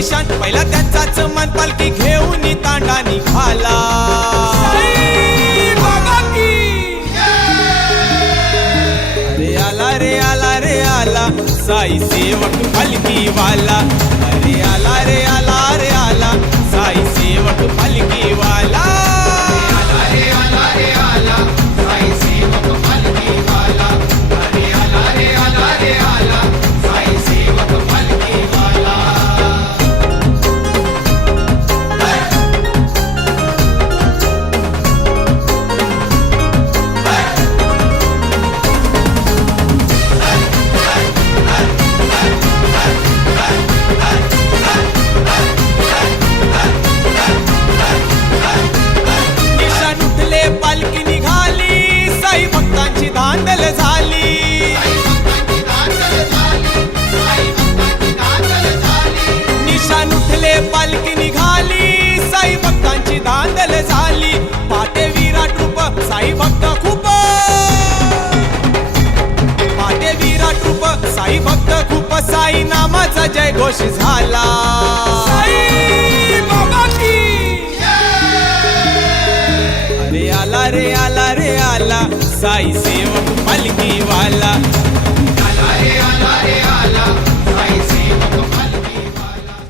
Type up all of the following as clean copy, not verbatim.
निशाण पहिला त्यांचाच मन पालखी घेऊन तांडा निघाला अरे आला रे आला रे आला साई सेवक पालखी वाला अरे आला रे आला रे आला साई सेवक पालखी वाला आला रे आला रे आला साई सेवक पालखी वाला अरे आला रे आला रे आला साई सेवक पालखी वाला पालखी निघाली साई भक्तांची धांदल झाली निशाण उठले पालखी निघाली साई भक्तांची धांदल झाली पाटे विराट रूप साई भक्त खूप पाटे विराट रूप साई भक्त खूप साई नामाचा जय घोष झाला आला रे आला रे आला साई सेवक पालखी वाला आला रे आला रे आला साई सेवक पालखी वाला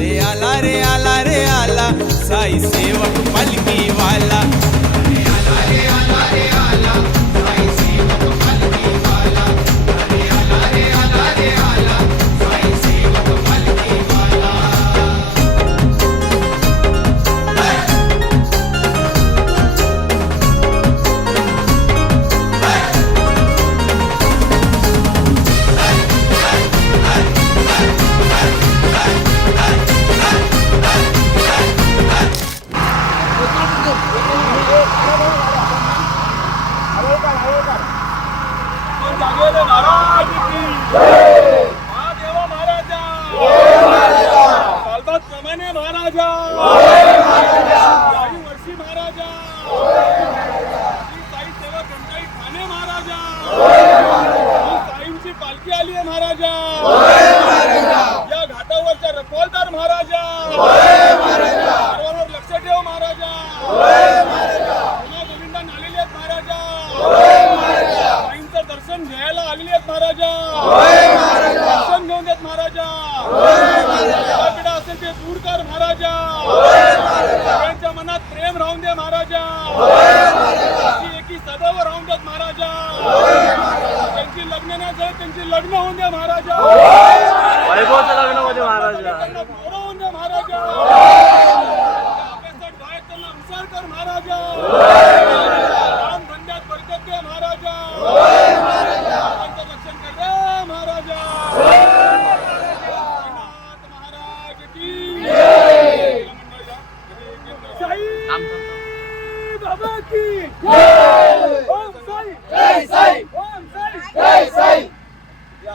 रे आला रे आला रे आला साई सेवक पालखी वाला रे आला रे आला रे आला साई सेवक पालखी वाला रे आला रे आला रे आला साई सेवक पालखी वाला पालखी आली आहे महाराजा या घाटावरच्या रखवालदार महाराजा सर्वांवर लक्ष ठेव महाराजा गोविंदा आलेले आहेत महाराजा साईंचं दर्शन घ्यायला आलेले आहेत महाराजा दर्शन घेऊन देत महाराजा पिढा असेल ते दूर कर महाराजा सगळ्यांच्या मनात प्रेम राहून दे महाराजा एकी सदैव राहून देत महाराजा त्यांची लग्न नाही झाली त्यांची लग्न होऊन दे महाराजा लग्न होते महाराजा होऊन दे महाराजा गायक त्यांना अनुसार कर महाराजा राम धंद्यात बरकत दे महाराजा त्यांचं रक्षण कर रे महाराजा महाराज की साई बाबा की ओम साई जय साई ओम साई जय साई या